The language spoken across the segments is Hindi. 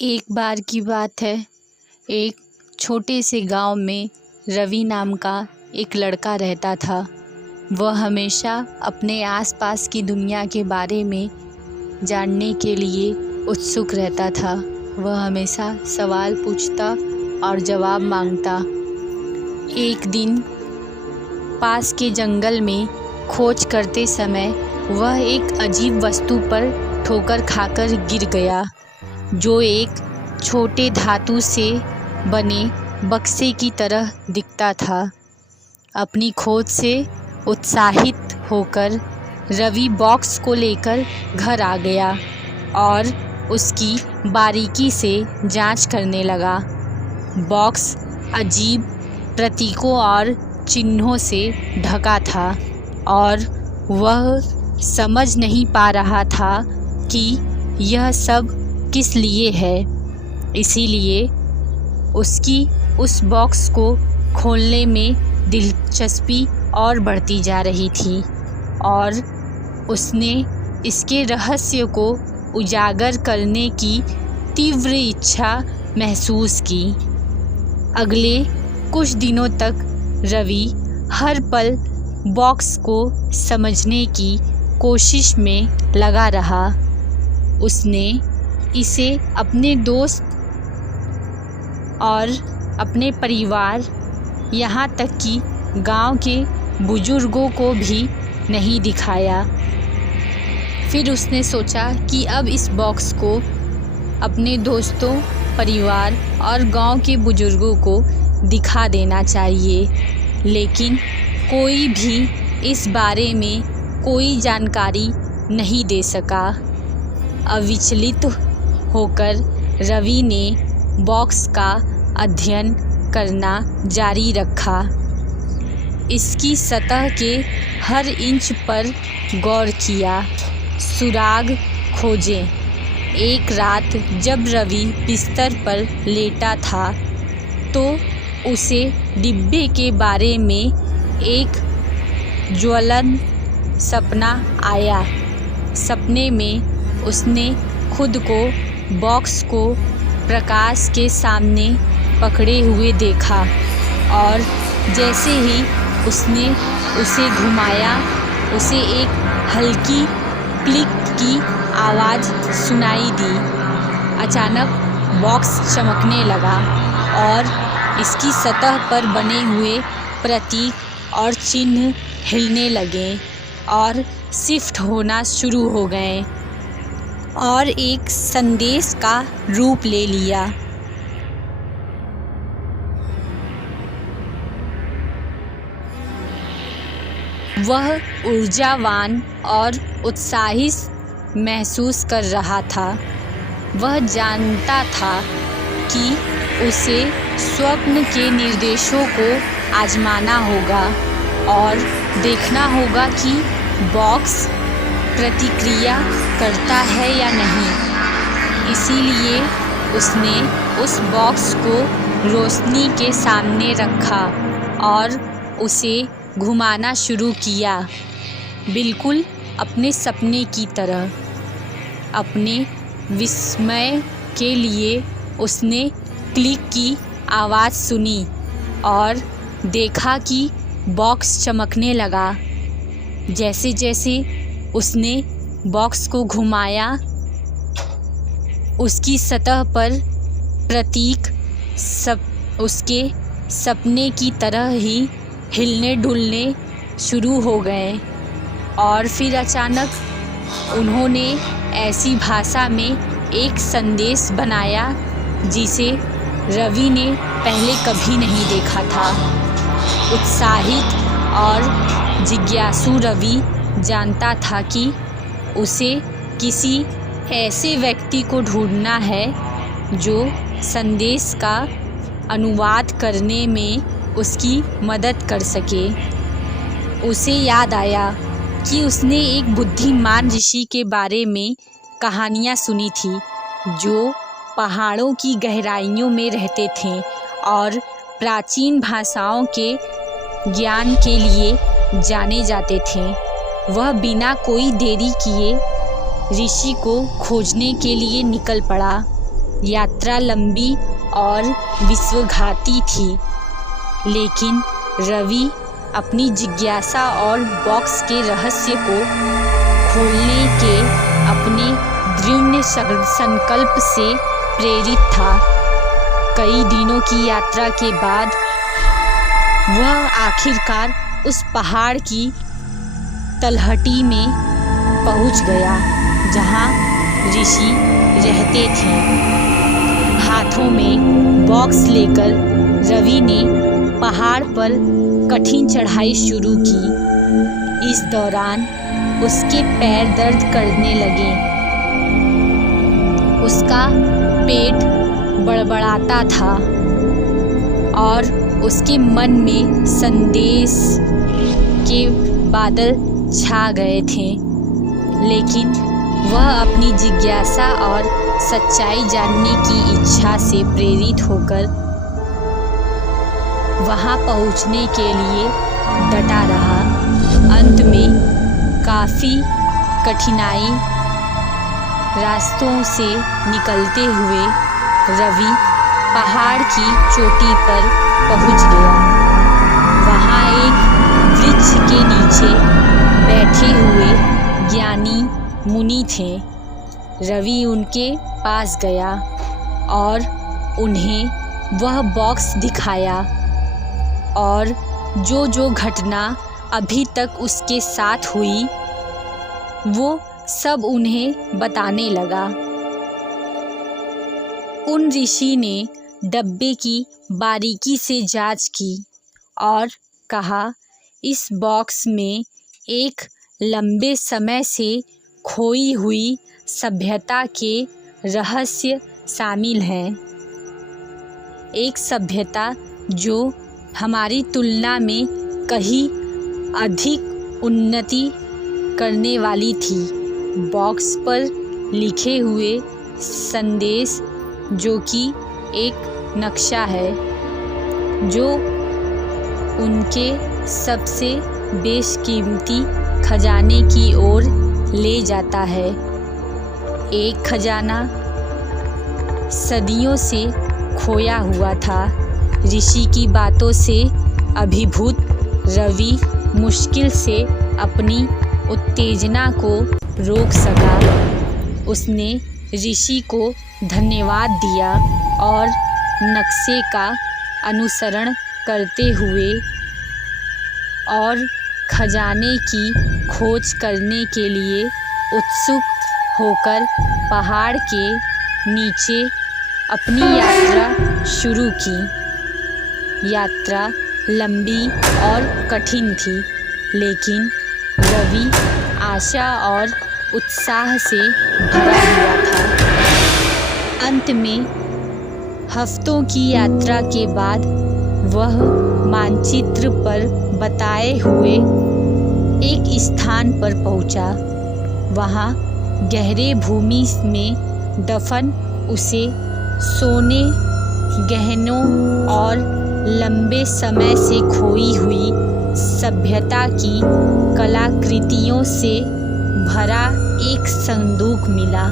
एक बार की बात है। एक छोटे से गांव में रवि नाम का एक लड़का रहता था। वह हमेशा अपने आसपास की दुनिया के बारे में जानने के लिए उत्सुक रहता था। वह हमेशा सवाल पूछता और जवाब मांगता। एक दिन पास के जंगल में खोज करते समय वह एक अजीब वस्तु पर ठोकर खाकर गिर गया, जो एक छोटे धातु से बने बक्से की तरह दिखता था। अपनी खोज से उत्साहित होकर रवि बॉक्स को लेकर घर आ गया और उसकी बारीकी से जांच करने लगा। बॉक्स अजीब प्रतीकों और चिन्हों से ढका था और वह समझ नहीं पा रहा था कि यह सब किस लिए है। इसीलिए उसकी उस बॉक्स को खोलने में दिलचस्पी और बढ़ती जा रही थी और उसने इसके रहस्य को उजागर करने की तीव्र इच्छा महसूस की। अगले कुछ दिनों तक रवि हर पल बॉक्स को समझने की कोशिश में लगा रहा। उसने इसे अपने दोस्त और अपने परिवार, यहाँ तक कि गांव के बुजुर्गों को भी नहीं दिखाया। फिर उसने सोचा कि अब इस बॉक्स को अपने दोस्तों, परिवार और गांव के बुजुर्गों को दिखा देना चाहिए, लेकिन कोई भी इस बारे में कोई जानकारी नहीं दे सका। अविचलित होकर रवि ने बॉक्स का अध्ययन करना जारी रखा। इसकी सतह के हर इंच पर गौर किया, सुराग खोजे। एक रात जब रवि बिस्तर पर लेटा था तो उसे डिब्बे के बारे में एक ज्वलंत सपना आया। सपने में उसने खुद को बॉक्स को प्रकाश के सामने पकड़े हुए देखा और जैसे ही उसने उसे घुमाया, उसे एक हल्की क्लिक की आवाज़ सुनाई दी। अचानक बॉक्स चमकने लगा और इसकी सतह पर बने हुए प्रतीक और चिन्ह हिलने लगे और शिफ्ट होना शुरू हो गए और एक संदेश का रूप ले लिया। वह ऊर्जावान और उत्साहित महसूस कर रहा था। वह जानता था कि उसे स्वप्न के निर्देशों को आजमाना होगा और देखना होगा कि बॉक्स प्रतिक्रिया करता है या नहीं। इसीलिए उसने उस बॉक्स को रोशनी के सामने रखा और उसे घुमाना शुरू किया, बिल्कुल अपने सपने की तरह। अपने विस्मय के लिए उसने क्लिक की आवाज़ सुनी और देखा कि बॉक्स चमकने लगा। जैसे जैसे उसने बॉक्स को घुमाया, उसकी सतह पर प्रतीक उसके सपने की तरह ही हिलने डुलने शुरू हो गए और फिर अचानक उन्होंने ऐसी भाषा में एक संदेश बनाया जिसे रवि ने पहले कभी नहीं देखा था। उत्साहित और जिज्ञासु रवि जानता था कि उसे किसी ऐसे व्यक्ति को ढूंढना है जो संदेश का अनुवाद करने में उसकी मदद कर सके। उसे याद आया कि उसने एक बुद्धिमान ऋषि के बारे में कहानियाँ सुनी थी, जो पहाड़ों की गहराइयों में रहते थे और प्राचीन भाषाओं के ज्ञान के लिए जाने जाते थे। वह बिना कोई देरी किए ऋषि को खोजने के लिए निकल पड़ा। यात्रा लंबी और विश्वासघाती थी, लेकिन रवि अपनी जिज्ञासा और बॉक्स के रहस्य को खोलने के अपने दृढ़ संकल्प से प्रेरित था। कई दिनों की यात्रा के बाद वह आखिरकार उस पहाड़ की तलहटी में पहुंच गया जहां ऋषि रहते थे। हाथों में बॉक्स लेकर रवि ने पहाड़ पर कठिन चढ़ाई शुरू की। इस दौरान उसके पैर दर्द करने लगे, उसका पेट बड़बड़ाता था और उसके मन में संदेश के बादल छा गए थे। लेकिन वह अपनी जिज्ञासा और सच्चाई जानने की इच्छा से प्रेरित होकर वहां पहुंचने के लिए डटा रहा। अंत में काफ़ी कठिनाई रास्तों से निकलते हुए रवि पहाड़ की चोटी पर पहुंच गया। वहां एक वृक्ष के नीचे बैठे हुए ज्ञानी मुनि थे। रवि उनके पास गया और उन्हें वह बॉक्स दिखाया और जो घटना अभी तक उसके साथ हुई वो सब उन्हें बताने लगा। उन ऋषि ने डब्बे की बारीकी से जांच की और कहा, इस बॉक्स में एक लंबे समय से खोई हुई सभ्यता के रहस्य शामिल हैं। एक सभ्यता जो हमारी तुलना में कहीं अधिक उन्नति करने वाली थी। बॉक्स पर लिखे हुए संदेश, जो कि एक नक्शा है जो उनके सबसे बेशकीमती खजाने की ओर ले जाता है। एक खजाना सदियों से खोया हुआ था। ऋषि की बातों से अभिभूत रवि मुश्किल से अपनी उत्तेजना को रोक सका। उसने ऋषि को धन्यवाद दिया और नक्शे का अनुसरण करते हुए और खजाने की खोज करने के लिए उत्सुक होकर पहाड़ के नीचे अपनी यात्रा शुरू की। यात्रा लंबी और कठिन थी, लेकिन रवि आशा और उत्साह से भरा हुआ था। अंत में हफ्तों की यात्रा के बाद वह मानचित्र पर बताए हुए एक स्थान पर पहुंचा। वहां गहरे भूमि में दफन उसे सोने, गहनों और लंबे समय से खोई हुई सभ्यता की कलाकृतियों से भरा एक संदूक मिला।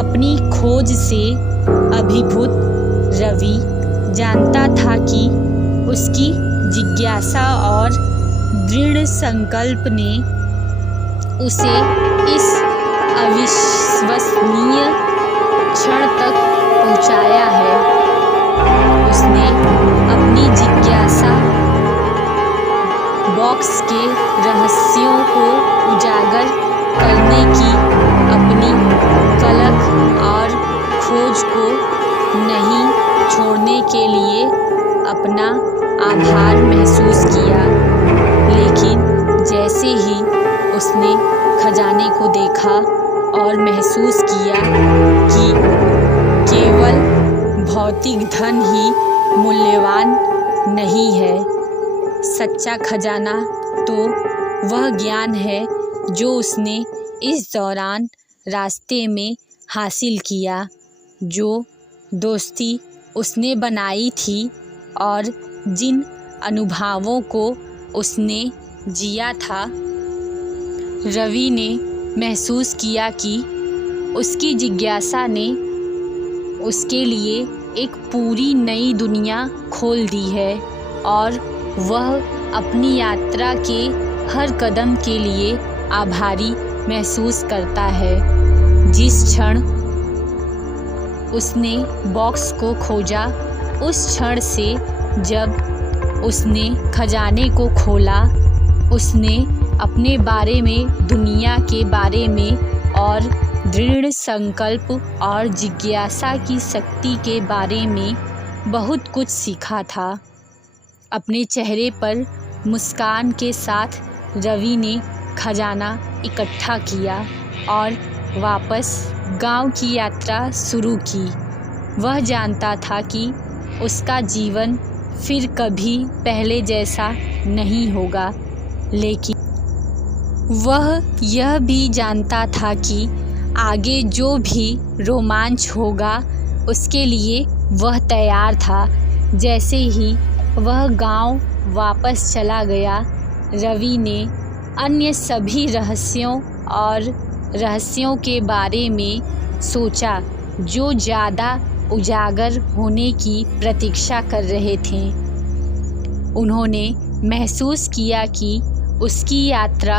अपनी खोज से अभिभूत रवि जानता था कि उसकी जिज्ञासा और दृढ़ संकल्प ने उसे इस अविश्वसनीय क्षण तक पहुंचाया है। उसने अपनी जिज्ञासा, बॉक्स के रहस्यों को उजागर करने की अपनी कलक और खोज को नहीं छोड़ने के लिए अपना आभार महसूस किया। लेकिन जैसे ही उसने खजाने को देखा और महसूस किया कि केवल भौतिक धन ही मूल्यवान नहीं है, सच्चा खजाना तो वह ज्ञान है जो उसने इस दौरान रास्ते में हासिल किया, जो दोस्ती उसने बनाई थी और जिन अनुभवों को उसने जिया था। रवि ने महसूस किया कि उसकी जिज्ञासा ने उसके लिए एक पूरी नई दुनिया खोल दी है और वह अपनी यात्रा के हर कदम के लिए आभारी महसूस करता है। जिस क्षण उसने बॉक्स को खोजा, उस क्षण से जब उसने खजाने को खोला, उसने अपने बारे में, दुनिया के बारे में और दृढ़ संकल्प और जिज्ञासा की शक्ति के बारे में बहुत कुछ सीखा था। अपने चेहरे पर मुस्कान के साथ रवि ने खजाना इकट्ठा किया और वापस गांव की यात्रा शुरू की। वह जानता था कि उसका जीवन फिर कभी पहले जैसा नहीं होगा, लेकिन वह यह भी जानता था कि आगे जो भी रोमांच होगा उसके लिए वह तैयार था। जैसे ही वह गांव वापस चला गया, रवि ने अन्य सभी रहस्यों के बारे में सोचा जो ज़्यादा उजागर होने की प्रतीक्षा कर रहे थे। उन्होंने महसूस किया कि उसकी यात्रा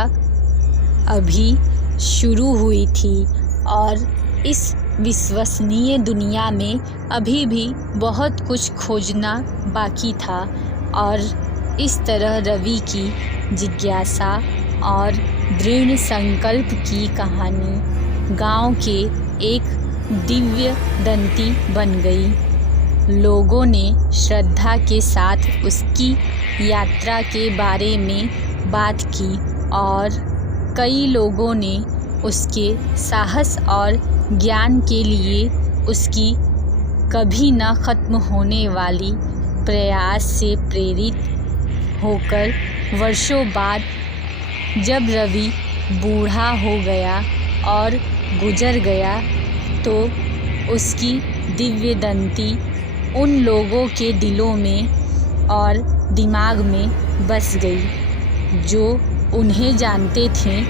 अभी शुरू हुई थी और इस विश्वसनीय दुनिया में अभी भी बहुत कुछ खोजना बाकी था। और इस तरह रवि की जिज्ञासा और दृढ़ संकल्प की कहानी गांव के एक दिव्य दंती बन गई। लोगों ने श्रद्धा के साथ उसकी यात्रा के बारे में बात की और कई लोगों ने उसके साहस और ज्ञान के लिए उसकी कभी न ख़त्म होने वाली प्रयास से प्रेरित होकर वर्षों बाद जब रवि बूढ़ा हो गया और गुजर गया, तो उसकी दिव्य दंती उन लोगों के दिलों में और दिमाग में बस गई जो उन्हें जानते थे।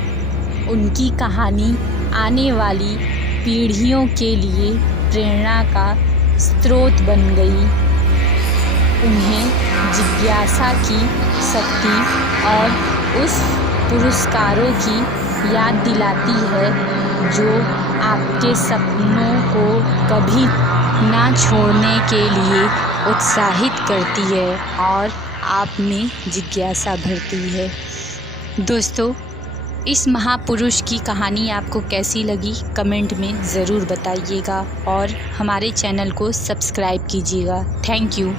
उनकी कहानी आने वाली पीढ़ियों के लिए प्रेरणा का स्रोत बन गई। उन्हें जिज्ञासा की शक्ति और उस पुरस्कारों की याद दिलाती है जो आपके सपनों को कभी ना छोड़ने के लिए उत्साहित करती है और आप में जिज्ञासा भरती है। दोस्तों, इस महापुरुष की कहानी आपको कैसी लगी कमेंट में ज़रूर बताइएगा और हमारे चैनल को सब्सक्राइब कीजिएगा। Thank you.